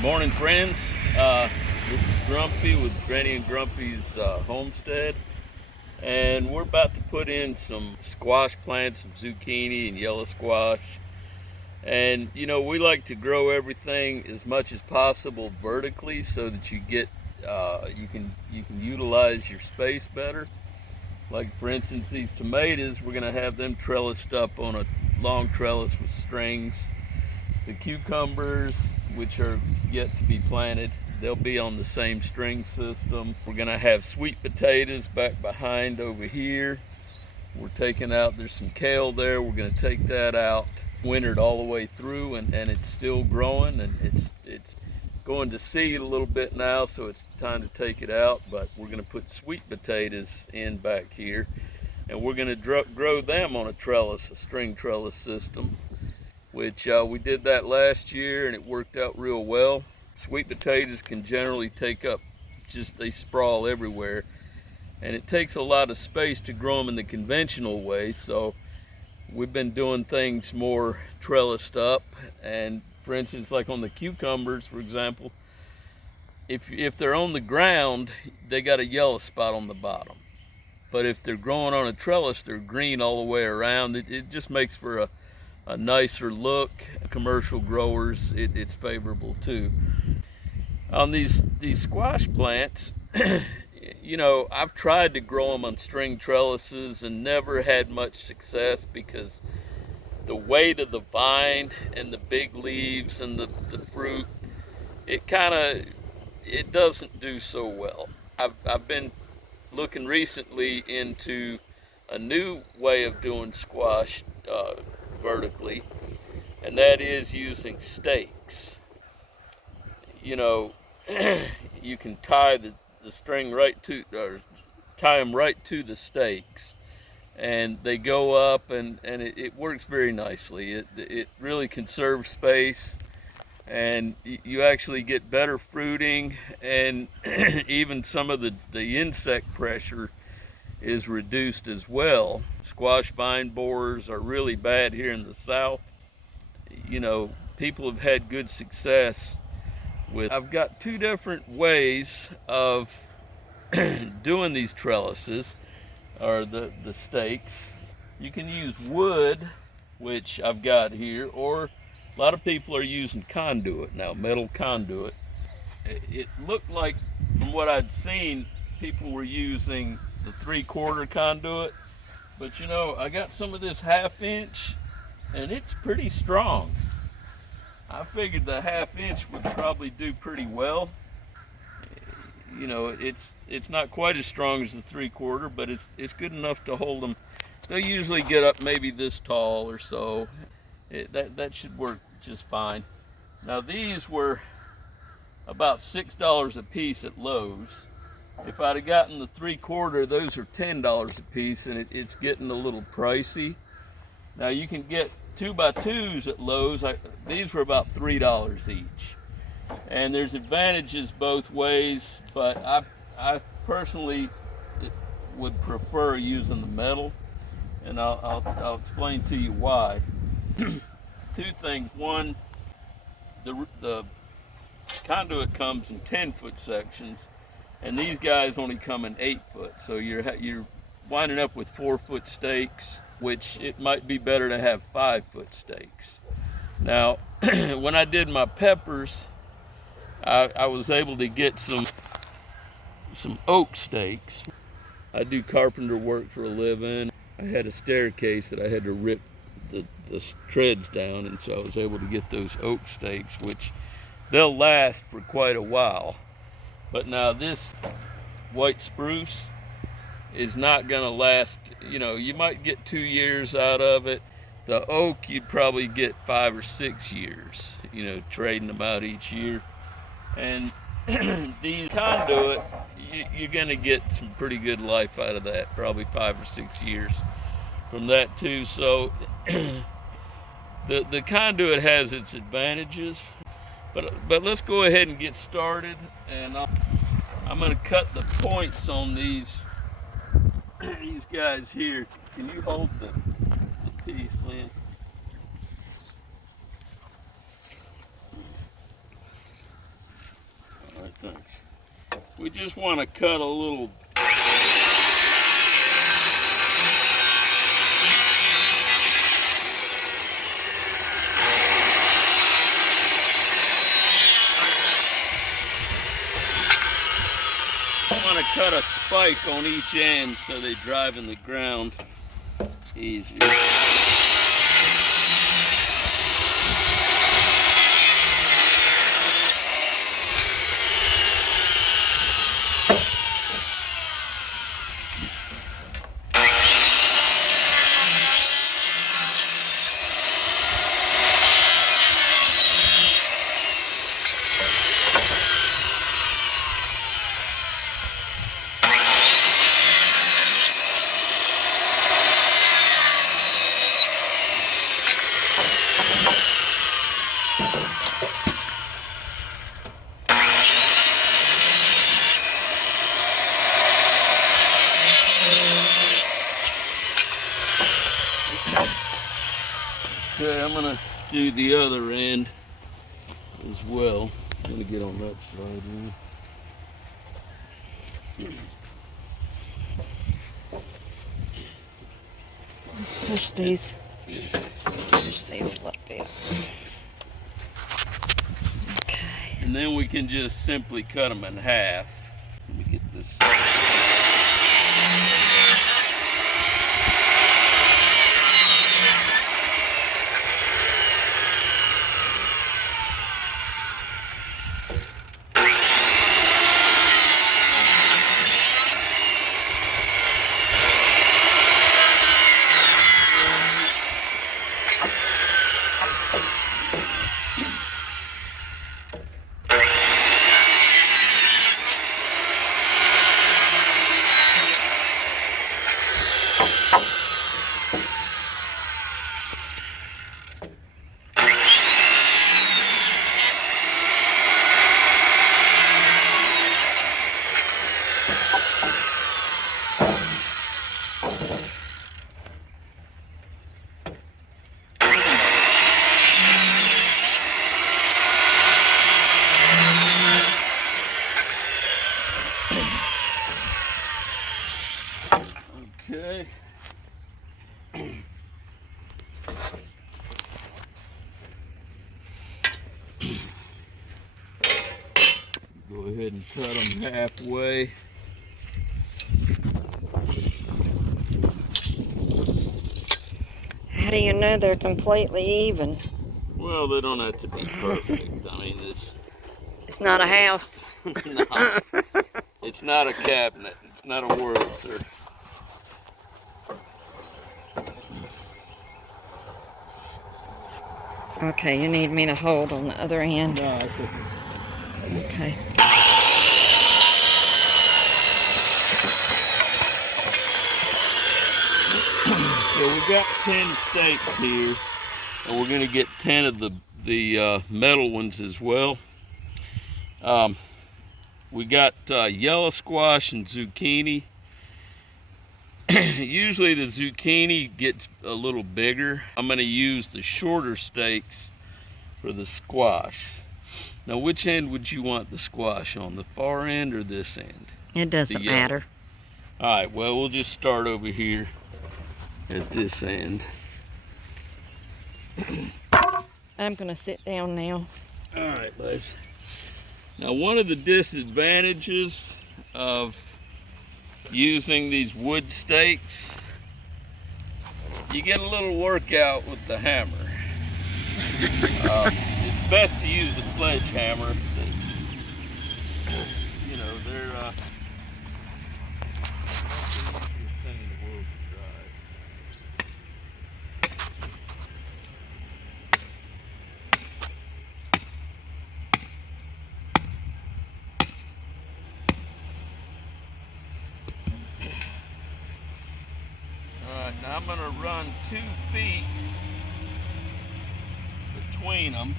Morning, friends. This is Grumpy with Granny and Grumpy's homestead, and we're about to put in some squash plants, some zucchini and yellow squash. And we like to grow everything as much as possible vertically, so that you can utilize your space better. Like for instance, these tomatoes, we're gonna have them trellised up on a long trellis with strings. The cucumbers, which are yet to be planted, they'll be on the same string system. We're gonna have sweet potatoes back behind over here. We're taking out, there's some kale there, we're gonna take that out. Wintered all the way through, and it's still growing, and it's going to seed a little bit now, so it's time to take it out. But we're gonna put sweet potatoes in back here, and we're gonna grow them on a trellis, a string trellis system, which we did that last year and it worked out real well. Sweet potatoes can generally take up, they sprawl everywhere, and it takes a lot of space to grow them in the conventional way. So we've been doing things more trellised up. And for instance, like on the cucumbers, for example, if they're on the ground, they got a yellow spot on the bottom. But if they're growing on a trellis, they're green all the way around. It just makes for a nicer look. Commercial growers, it's favorable too. On these squash plants, I've tried to grow them on string trellises and never had much success, because the weight of the vine and the big leaves and the fruit, it doesn't do so well. I've been looking recently into a new way of doing squash vertically, and that is using stakes. You know, you can tie the string right to, or tie them right to the stakes, and they go up, and it works very nicely. It really conserves space, and you actually get better fruiting, and even some of the insect pressure is reduced as well. Squash vine borers are really bad here in the South. People have had good success with. I've got two different ways of doing these trellises, or the stakes. You can use wood, which I've got here, or a lot of people are using conduit now, metal conduit. It looked like, from what I'd seen, people were using the 3/4 conduit, but I got some of this 1/2 inch, and it's pretty strong. I figured the 1/2 inch would probably do pretty well. It's not quite as strong as the 3/4, but it's good enough to hold them. They'll usually get up maybe this tall or so. That should work just fine. Now these were about $6 a piece at Lowe's. If I'd have gotten the 3/4, those are $10 a piece, and it's getting a little pricey. Now you can get 2x2s at Lowe's. These were about $3 each. And there's advantages both ways, but I personally would prefer using the metal, and I'll explain to you why. Two things. One, the conduit comes in 10-foot sections, and these guys only come in 8-foot. So you're winding up with 4-foot stakes, which it might be better to have 5-foot stakes. Now, when I did my peppers, I was able to get some oak stakes. I do carpenter work for a living. I had a staircase that I had to rip the treads down, and so I was able to get those oak stakes, which they'll last for quite a while. But now this white spruce is not gonna last. You might get 2 years out of it. The oak, you'd probably get 5 or 6 years, trading them out each year. And these conduit, you're gonna get some pretty good life out of that, probably 5 or 6 years from that too. So the conduit has its advantages, but let's go ahead and get started. And I'm gonna cut the points on these guys here. Can you hold the piece, Lynn? Thanks. We just want to cut a little. I want to cut a spike on each end so they drive in the ground easier. Okay, I'm gonna do the other end as well. I'm gonna get on that side here. Let's push these a little bit. Okay. And then we can just simply cut them in half. Let me get this. Okay. Go ahead and cut them halfway. How do you know they're completely even? Well, they don't have to be perfect. I mean, It's not a house. no, it's not a cabinet. It's not a Wurlitzer. Okay, you need me to hold on the other end. No, I couldn't. Okay. So we got 10 steaks here, and we're going to get 10 of the metal ones as well. We got yellow squash and zucchini. Usually the zucchini gets a little bigger. I'm going to use the shorter steaks for the squash. Now, which end would you want the squash on, the far end or this end? It doesn't matter. All right, well, we'll just start over here at this end. I'm going to sit down now. All right, guys. Now, one of the disadvantages of using these wood stakes, you get a little workout with the hammer. It's best to use a sledgehammer. You know, they're not the easiest thing in the world to drive. Alright, now I'm going to run 2 feet between them.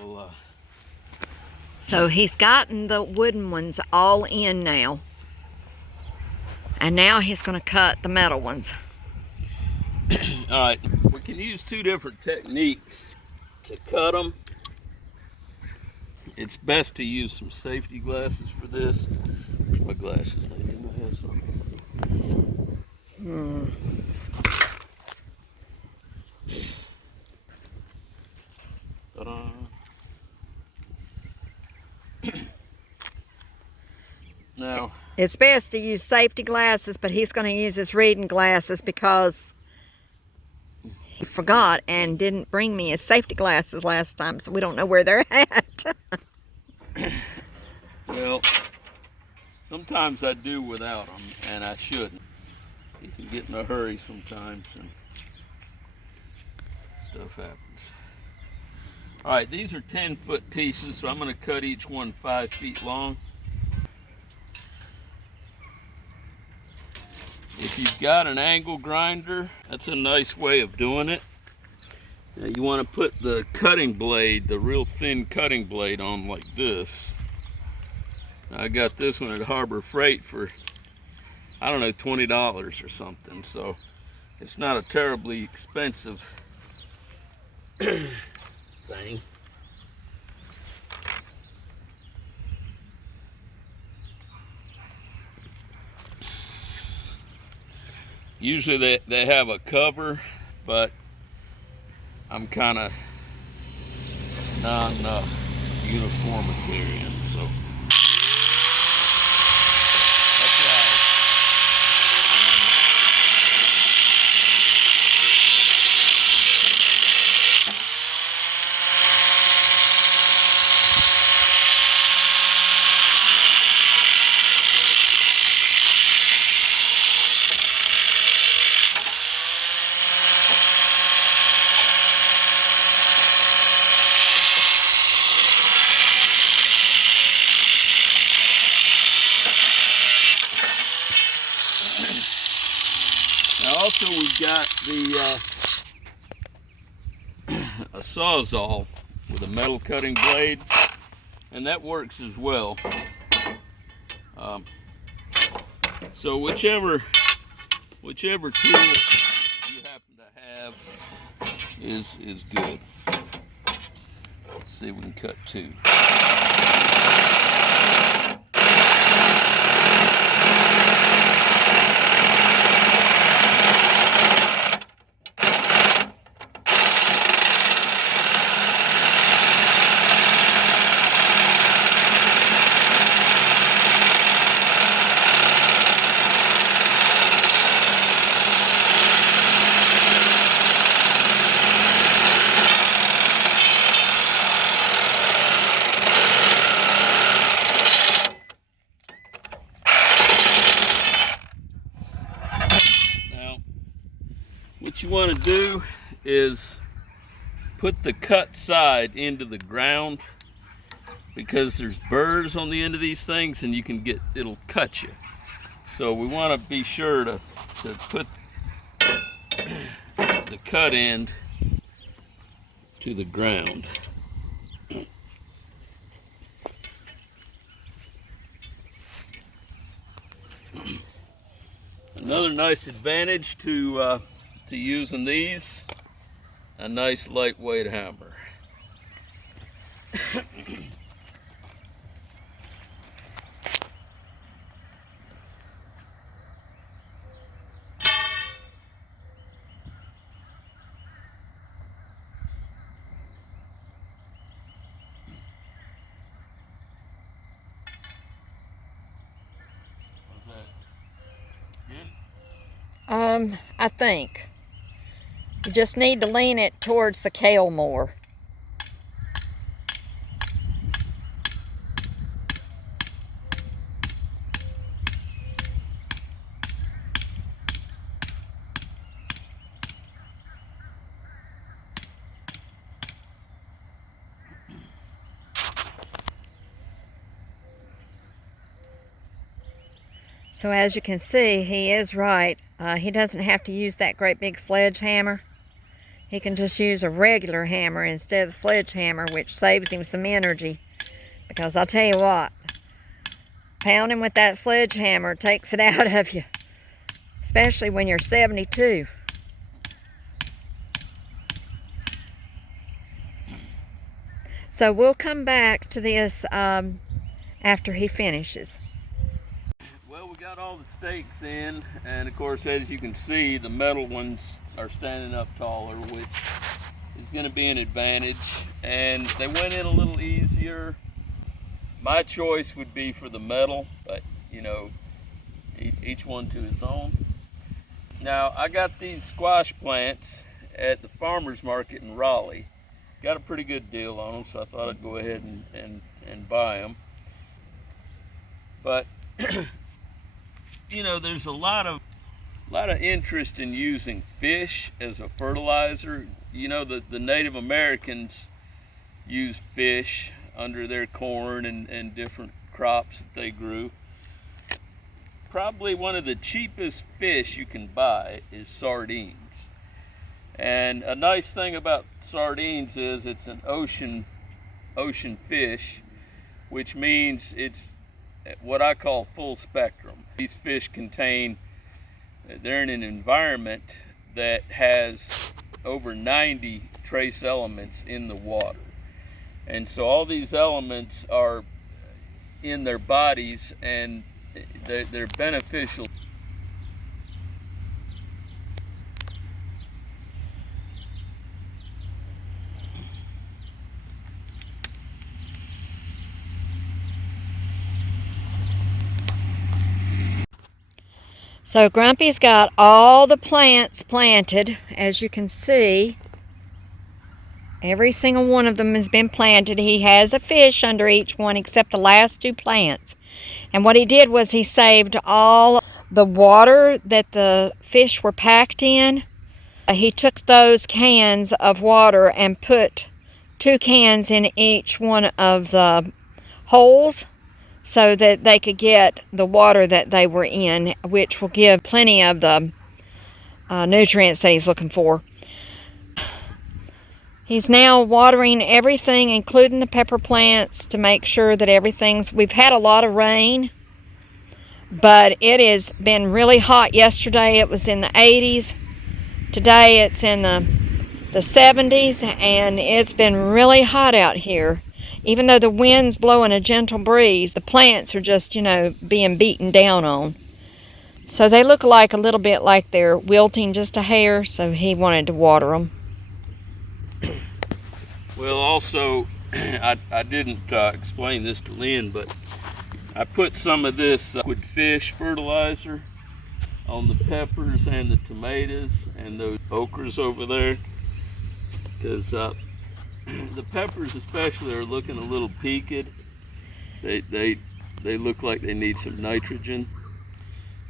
we'll So he's gotten the wooden ones all in now. And now he's going to cut the metal ones. all right, we can use two different techniques to cut them. It's best to use some safety glasses for this. Where's my glasses? I didn't have some. Ta-da. Now, It's best to use safety glasses, but he's going to use his reading glasses because he forgot and didn't bring me his safety glasses last time, so we don't know where they're at. well, sometimes I do without them, and I shouldn't. You can get in a hurry sometimes, and stuff happens. All right, these are 10-foot pieces, so I'm going to cut each one 5 feet long. If you've got an angle grinder, that's a nice way of doing it. Now you want to put the cutting blade, the real thin cutting blade, on like this. I got this one at Harbor Freight for, I don't know, $20 or something, so it's not a terribly expensive thing. Usually they have a cover, but I'm kind of non-uniformitarian, so that's right. Now also we've got the a Sawzall with a metal cutting blade, and that works as well. So whichever tool you happen to have is good. Let's see if we can cut two. What you want to do is put the cut side into the ground, because there's burrs on the end of these things and it'll cut you. So we want to be sure to put the cut end to the ground. Another nice advantage to using these, a nice lightweight hammer. I think. You just need to lean it towards the kale more. So as you can see, he is right. He doesn't have to use that great big sledgehammer. he can just use a regular hammer instead of the sledgehammer, which saves him some energy. Because I'll tell you what, pounding with that sledgehammer takes it out of you, especially when you're 72. So we'll come back to this after he finishes. Well, we got all the stakes in, and of course, as you can see, the metal ones are standing up taller, which is going to be an advantage. And they went in a little easier. My choice would be for the metal, but you know, each one to his own. Now, I got these squash plants at the farmer's market in Raleigh. Got a pretty good deal on them, so I thought I'd go ahead and buy them. But you know, there's a lot of interest in using fish as a fertilizer. You know, the Native Americans used fish under their corn and different crops that they grew. Probably one of the cheapest fish you can buy is sardines. And a nice thing about sardines is it's an ocean fish, which means it's what I call full spectrum. These fish they're in an environment that has over 90 trace elements in the water. And so all these elements are in their bodies, and they're beneficial. So Grumpy's got all the plants planted, as you can see. Every single one of them has been planted. He has a fish under each one except the last two plants. And what he did was he saved all the water that the fish were packed in. He took those cans of water and put 2 cans in each one of the holes so that they could get the water that they were in, which will give plenty of the nutrients that he's looking for. He's now watering everything, including the pepper plants, to make sure that we've had a lot of rain, but it has been really hot. Yesterday it was in the 80s. Today it's in the 70s, and it's been really hot out here. Even though the wind's blowing a gentle breeze, the plants are just, you know, being beaten down on. So they look like a little bit like they're wilting just a hair, so he wanted to water them. Well, also, I didn't explain this to Lynn, but I put some of this liquid fish fertilizer on the peppers and the tomatoes and those okras over there, because the peppers especially are looking a little peaked. They look like they need some nitrogen.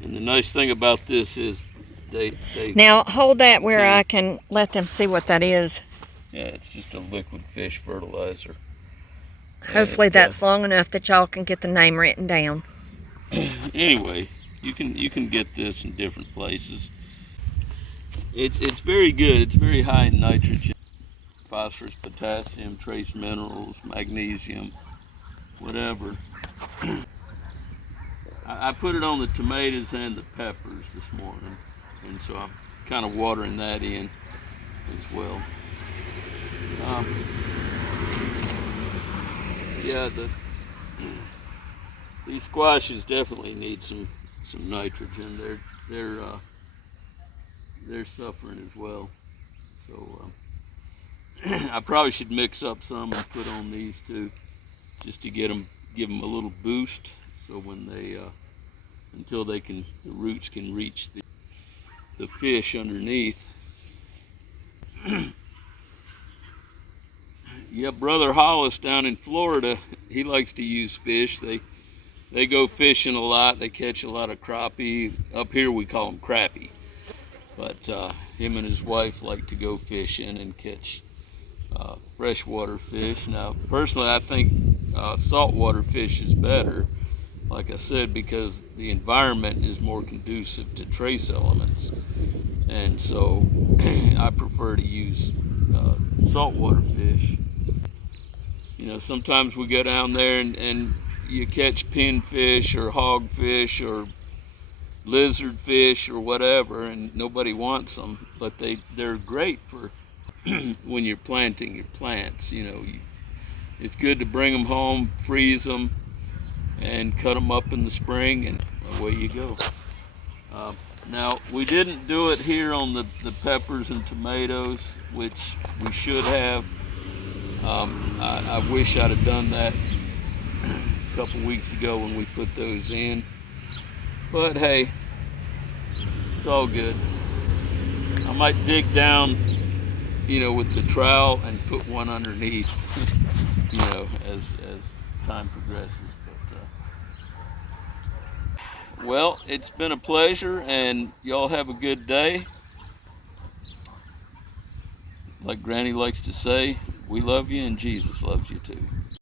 And the nice thing about this is they now hold that where I can let them see what that is. Yeah, it's just a liquid fish fertilizer. Hopefully that's long enough that y'all can get the name written down. Anyway, you can get this in different places. It's very good. It's very high in nitrogen, phosphorus, potassium, trace minerals, magnesium, whatever. I put it on the tomatoes and the peppers this morning, and so I'm kind of watering that in as well. Yeah, these squashes definitely need some nitrogen. They're suffering as well. So I probably should mix up some and put on these too, just to give them a little boost. So when until the roots can reach the fish underneath. Yeah, Brother Hollis down in Florida, he likes to use fish. They go fishing a lot. They catch a lot of crappie. Up here we call them crappie. But him and his wife like to go fishing and catch freshwater fish. Now, personally, I think saltwater fish is better, like I said, because the environment is more conducive to trace elements. and so I prefer to use saltwater fish. You know, sometimes we go down there and you catch pinfish or hogfish or lizard fish or whatever, and nobody wants them, but they're great for when you're planting your plants. You know, it's good to bring them home, freeze them, and cut them up in the spring, and away you go. Now, we didn't do it here on the peppers and tomatoes, which we should have. I wish I'd have done that a couple weeks ago when we put those in. But hey, it's all good. I might dig down, you know, with the trowel and put one underneath, you know, as time progresses. But well, it's been a pleasure, and y'all have a good day. Like Granny likes to say, we love you and Jesus loves you too.